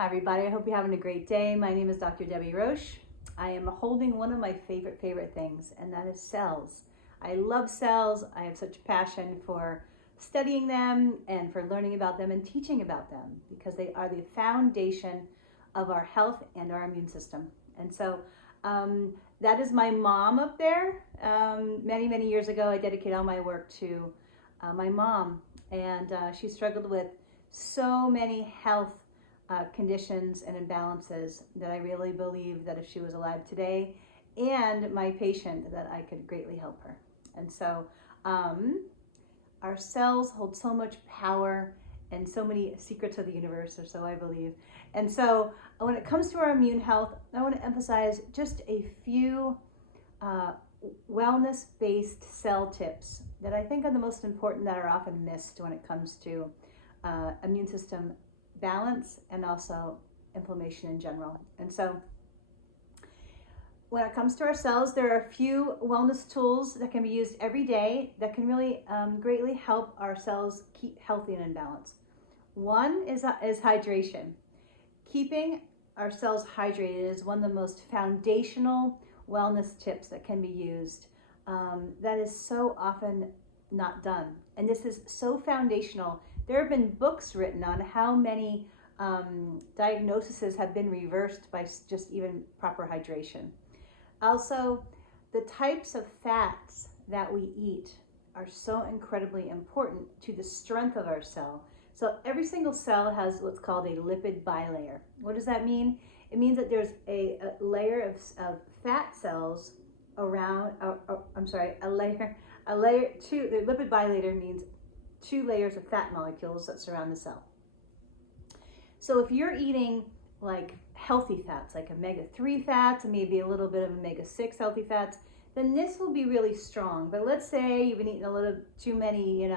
Hi everybody, I hope you're having a great day. My name is Dr. Debbie Roche. I am holding one of my favorite things, and that is cells. I love cells. I have such passion for studying them and for learning about them and teaching about them because they are the foundation of our health and our immune system. And so that is my mom up there. Many years ago, I dedicated all my work to my mom, and she struggled with so many health conditions and imbalances that I really believe that if she was alive today and my patient, that I could greatly help her. And so our cells hold so much power and so many secrets of the universe, or so I believe. And so when it comes to our immune health, I want to emphasize just a few wellness-based cell tips that I think are the most important, that are often missed when it comes to immune system balance and also inflammation in general. And so when it comes to our cells, there are a few wellness tools that can be used every day that can really greatly help our cells keep healthy and in balance. One is hydration. Keeping our cells hydrated is one of the most foundational wellness tips that can be used. That is so often not done. And this is so foundational. There have been books written on how many diagnoses have been reversed by just even proper hydration. Also, the types of fats that we eat are so incredibly important to the strength of our cell. So every single cell has what's called a lipid bilayer. What does that mean? It means that there's a layer of fat cells around, a layer, the lipid bilayer means two layers of fat molecules that surround the cell. So if you're eating like healthy fats, like omega-3 fats, and maybe a little bit of omega-6 healthy fats, then this will be really strong. But let's say you've been eating a little too many,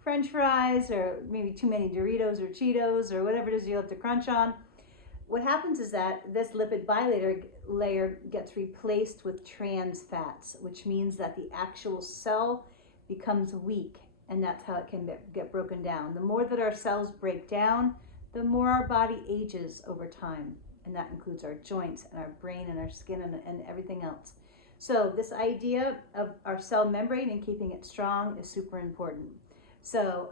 French fries, or maybe too many Doritos or Cheetos or whatever it is you have to crunch on. What happens is that this lipid bilayer layer gets replaced with trans fats, which means that the actual cell becomes weak, and that's how it can get broken down. The more that our cells break down, the more our body ages over time, and that includes our joints and our brain and our skin and everything else. So this idea of our cell membrane and keeping it strong is super important. So,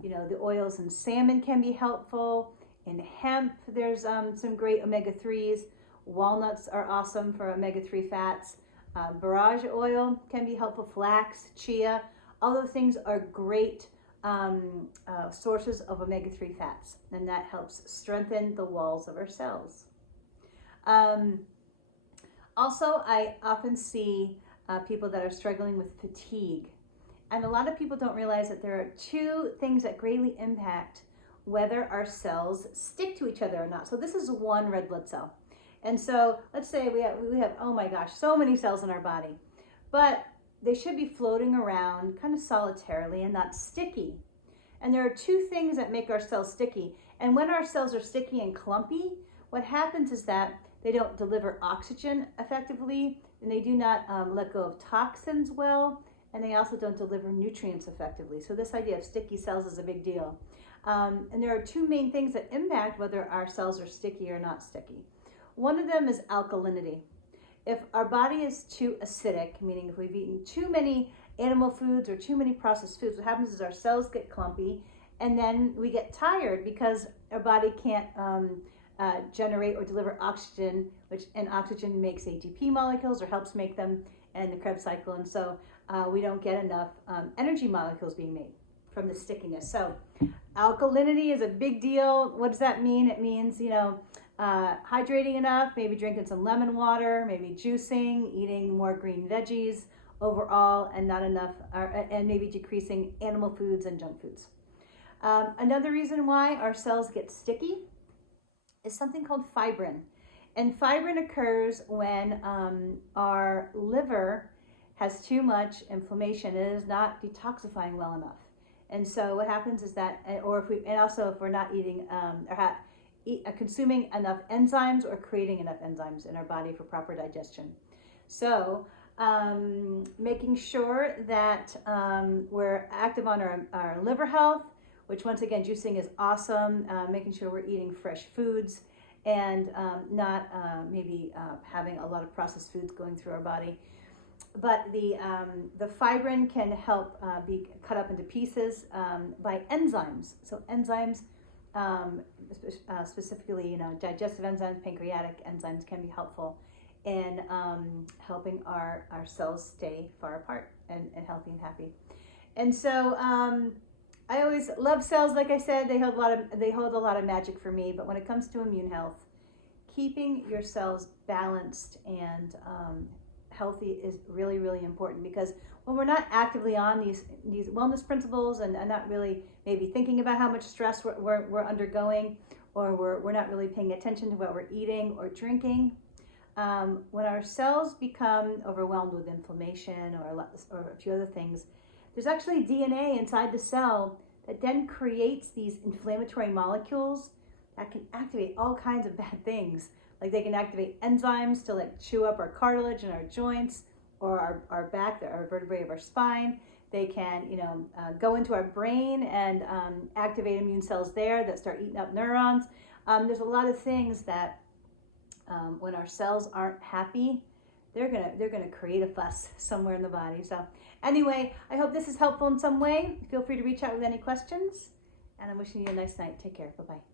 the oils in salmon can be helpful. In hemp, there's some great omega-3s. Walnuts are awesome for omega-3 fats. Borage oil can be helpful. Flax, chia, all those things are great sources of omega-3 fats, and that helps strengthen the walls of our cells. Also, I often see people that are struggling with fatigue. And a lot of people don't realize that there are two things that greatly impact whether our cells stick to each other or not. So this is one red blood cell. And so let's say we have, oh my gosh, so many cells in our body, but they should be floating around kind of solitarily and not sticky. And there are two things that make our cells sticky. And when our cells are sticky and clumpy, what happens is that they don't deliver oxygen effectively, and they do not let go of toxins well, and they also don't deliver nutrients effectively. So this idea of sticky cells is a big deal. And there are two main things that impact whether our cells are sticky or not sticky. One of them is alkalinity. If our body is too acidic, meaning if we've eaten too many animal foods or too many processed foods, what happens is our cells get clumpy, and then we get tired because our body can't generate or deliver oxygen, and oxygen makes ATP molecules or helps make them in the Krebs cycle, and so we don't get enough energy molecules being made from the stickiness. So alkalinity is a big deal. What does that mean? It means, hydrating enough, maybe drinking some lemon water, maybe juicing, eating more green veggies overall, and not enough, and maybe decreasing animal foods and junk foods. Another reason why our cells get sticky is something called fibrin. And fibrin occurs when our liver has too much inflammation. It is not detoxifying well enough. And so what happens is that, if we're not eating consuming enough enzymes or creating enough enzymes in our body for proper digestion. So making sure that we're active on our liver health, which once again, juicing is awesome, making sure we're eating fresh foods and not maybe having a lot of processed foods going through our body. But the fibrin can help be cut up into pieces by enzymes. So enzymes, specifically, digestive enzymes, pancreatic enzymes can be helpful in helping our cells stay far apart and healthy and happy. And so I always love cells. Like I said, they hold a lot of magic for me. But when it comes to immune health, keeping your cells balanced and healthy is really, really important, because when we're not actively on these wellness principles and not really maybe thinking about how much stress we're undergoing, or we're not really paying attention to what we're eating or drinking, when our cells become overwhelmed with inflammation or a few other things, there's actually DNA inside the cell that then creates these inflammatory molecules that can activate all kinds of bad things. Like they can activate enzymes to chew up our cartilage and our joints, or our back, our vertebrae of our spine. They can, go into our brain and activate immune cells there that start eating up neurons. There's a lot of things that when our cells aren't happy, they're gonna create a fuss somewhere in the body. So anyway, I hope this is helpful in some way. Feel free to reach out with any questions, and I'm wishing you a nice night. Take care. Bye-bye.